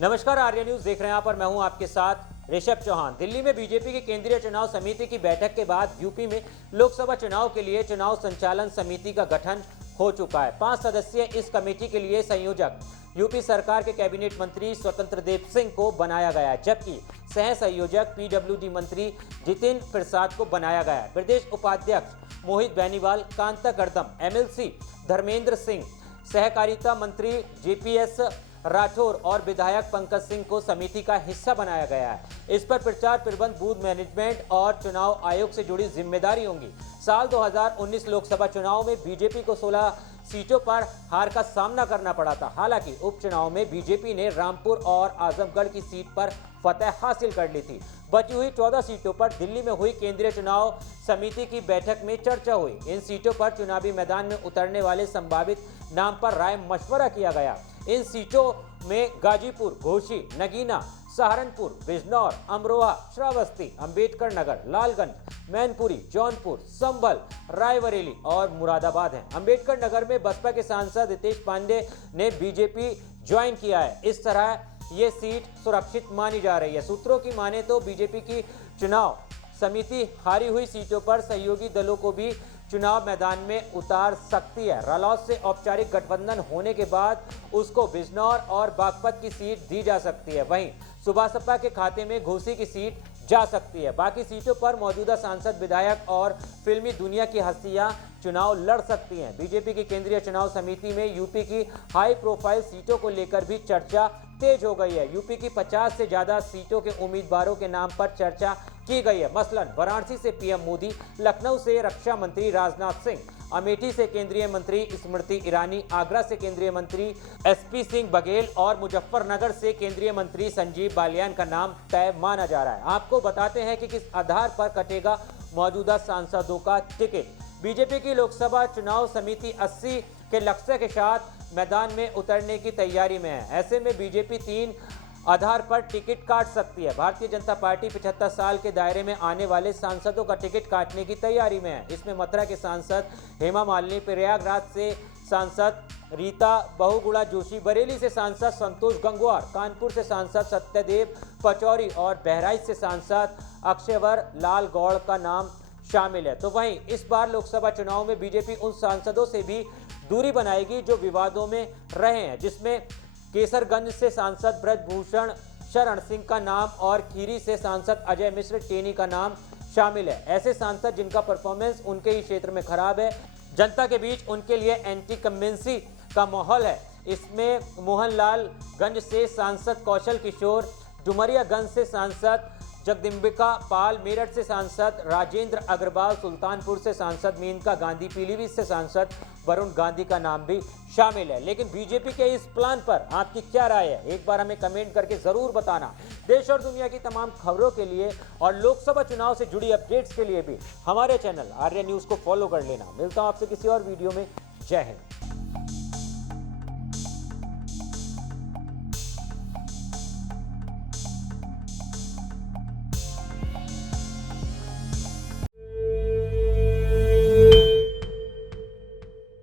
नमस्कार, आर्य न्यूज देख रहे हैं आप और मैं हूं आपके साथ ऋषभ चौहान। दिल्ली में बीजेपी की केंद्रीय चुनाव समिति की बैठक के बाद यूपी में लोकसभा चुनाव के लिए चुनाव संचालन समिति का गठन हो चुका है। 5 सदस्यीय इस कमेटी के लिए संयोजक यूपी सरकार के कैबिनेट मंत्री स्वतंत्र देव सिंह को बनाया गया है, जबकि सह संयोजक पीडब्ल्यूडी मंत्री जितिन प्रसाद को बनाया गया है। प्रदेश उपाध्यक्ष मोहित बेनीवाल, कांता कर्दम, एमएलसी धर्मेंद्र सिंह, सहकारिता मंत्री जेपीएस राठौर और विधायक पंकज सिंह को समिति का हिस्सा बनाया गया है। इस पर प्रचार प्रबंध, बूथ मैनेजमेंट और चुनाव आयोग से जुड़ी जिम्मेदारी होंगी। साल 2019 लोकसभा चुनाव में बीजेपी को 16 सीटों पर हार का सामना करना पड़ा था। हालांकि उपचुनाव में बीजेपी ने रामपुर और आजमगढ़ की सीट पर फतह हासिल कर ली थी। बची हुई 14 सीटों पर दिल्ली में हुई केंद्रीय चुनाव समिति की बैठक में चर्चा हुई। इन सीटों पर चुनावी मैदान में उतरने वाले संभावित नाम पर राय मशवरा किया गया। इन सीटों में गाजीपुर, घोसी, नगीना, सहारनपुर, बिजनौर, अमरोहा, श्रावस्ती, अंबेडकर नगर, लालगंज, मैनपुरी, जौनपुर, संभल, रायबरेली और मुरादाबाद है। अंबेडकर नगर में बसपा के सांसद रितेश पांडे ने बीजेपी ज्वाइन किया है। इस तरह ये सीट सुरक्षित मानी जा रही है। सूत्रों की माने तो बीजेपी की चुनाव समिति हारी हुई सीटों पर सहयोगी दलों को भी चुनाव मैदान में उतार सकती है। रालोद से औपचारिक गठबंधन होने के बाद उसको बिजनौर और बागपत की सीट दी जा सकती है। वहीं सुभासपा के खाते में घोसी की सीट जा सकती है। बाकी सीटों पर मौजूदा सांसद, विधायक और फिल्मी दुनिया की हस्तियां चुनाव लड़ सकती हैं। बीजेपी की केंद्रीय चुनाव समिति में यूपी की हाई प्रोफाइल सीटों को लेकर भी चर्चा तेज हो गई है। यूपी की 50 से ज्यादा सीटों के उम्मीदवारों के नाम पर चर्चा की गई है। मसलन वाराणसी से पीएम मोदी, लखनऊ से रक्षा मंत्री राजनाथ सिंह, अमेठी से केंद्रीय मंत्री स्मृति ईरानी, आगरा से केंद्रीय मंत्री एसपी सिंह बघेल और मुजफ्फरनगर से केंद्रीय मंत्री संजीव बालियान का नाम तय माना जा रहा है। आपको बताते हैं कि किस आधार पर कटेगा मौजूदा सांसदों का टिकट। बीजेपी की लोकसभा चुनाव समिति 80 के लक्ष्य के साथ मैदान में उतरने की तैयारी में है। ऐसे में बीजेपी 3 आधार पर टिकट काट सकती है। भारतीय जनता पार्टी 75 साल के दायरे में आने वाले सांसदों का टिकट काटने की तैयारी में है। इसमें मथुरा के सांसद हेमा मालिनी, प्रयागराज से सांसद रीता बहुगुणा जोशी, बरेली से सांसद संतोष गंगवार, कानपुर से सांसद सत्यदेव पचौरी और बहराइच से सांसद अक्षयवर लाल गौड़ का नाम शामिल है। तो वहीं इस बार लोकसभा चुनाव में बीजेपी उन सांसदों से भी दूरी बनाएगी जो विवादों में रहे हैं, जिसमें केसरगंज से सांसद ब्रजभूषण शरण सिंह का नाम और खीरी से सांसद अजय मिश्र टेनी का नाम शामिल है। ऐसे सांसद जिनका परफॉर्मेंस उनके ही क्षेत्र में खराब है, जनता के बीच उनके लिए एंटी कम्बेंसी का माहौल है। इसमें मोहनलालगंज से सांसद कौशल किशोर, डुमरियागंज से सांसद जगदम्बिका पाल, मेरठ से सांसद राजेंद्र अग्रवाल, सुल्तानपुर से सांसद मेनका गांधी, पीलीभीत से सांसद वरुण गांधी का नाम भी शामिल है। लेकिन बीजेपी के इस प्लान पर आपकी क्या राय है, एक बार हमें कमेंट करके जरूर बताना। देश और दुनिया की तमाम खबरों के लिए और लोकसभा चुनाव से जुड़ी अपडेट्स के लिए भी हमारे चैनल आर्य न्यूज को फॉलो कर लेना। मिलता हूं आपसे किसी और वीडियो में। जय हिंद।